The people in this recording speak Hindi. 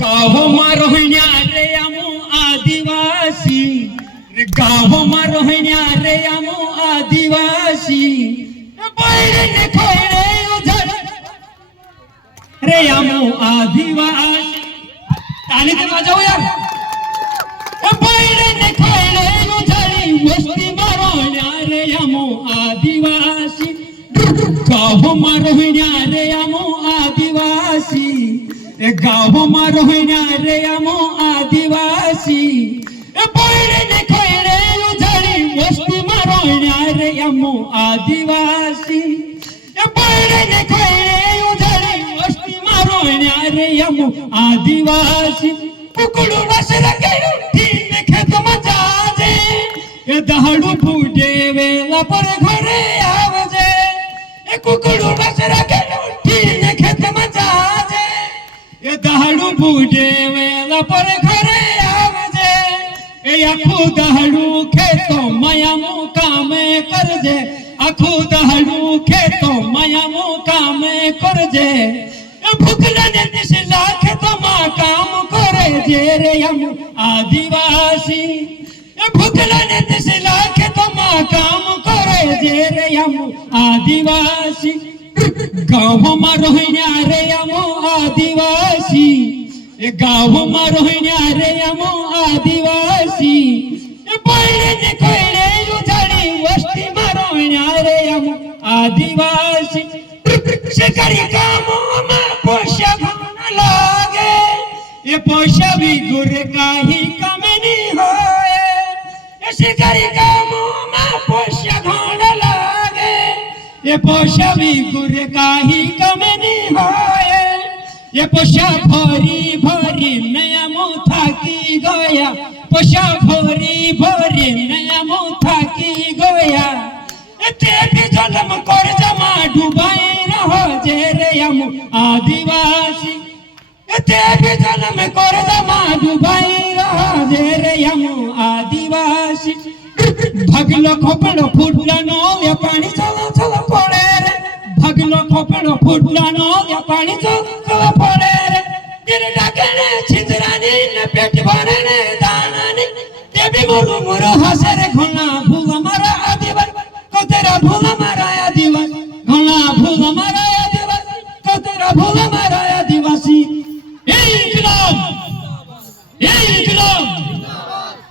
गावमा रोहिण्या रे आमो आदिवासी गावमा रोहिण्या रे आमो आदिवासी बैरने खोइरे उधर रे आमो आदिवासी ताली ते वाजव यार बैरने खोइरे उधर वस्ती मारोण्या रे आमो आदिवासी गावमा रोहिण्या रे आमो आदिवासी गावमा रोहिण्या रे आमो आदिवासी बैरने खोइरे उधरी वस्ती मारोण्या रे आमो आदिवासी बैरने खोइरे उधरी वस्ती मारोण्या रे आमो आदिवासी कुकुडू बसरा केडू ठीक खेत मजाजे ए दहाडू फुटे वेला पर घरे आवजे ए कुकुडू बसरा केडू ठीक खेत मजाजे ए दहाडू फुटे वेला पर घरे आवजे ए आखू दहाडू खेतो मायामो कामे करजे आखू दहाडू खेतो मायामो कामे करजे ए भुकलाने दिसला खेतो मा काम करे जे रे हम आदिवासी ए भुकलाने दिसला खेतो मा काम करे जे रे हम आदिवासी गावमा रोहिण्या रे आमो आदिवासी ए गावमा रोहिण्या रे आमो आदिवासी ए बैरने खोइरे उधरी वस्ती मारोण्या रे आमो आदिवासी शिकारी कामो मा पोषा घन लागे ए पोषा भी गुर काही कमनी होए ए शिकारी कामो मा पोषा घन लागे ये पोषा भी गुर काही कमनी होए ये पोषा भरी भरी नया मोथा की गोया पोषा भरी भरी नया मोथा की गोया ते भी जन्म कर जमा डुबाई रहो जे रे हम आदिवासी ते भी जन्म कर जमा डुबाई रहो जे रे हम आदिवासी भगलो खोपड़ो फुटला नो या पानी चलो चलो पड़े रे भगलो खोपड़ो फुटला नो या पानी चलो चलो पड़े रे तेरे डाकने छितरानी ने पेट भरे ने दाना ने ते भी मोरू मोरू हंसे रे घोना भूल मारा आदिवासी को तेरा भूल मारा आदिवासी घोना भूल मारा आदिवासी को तेरा भूल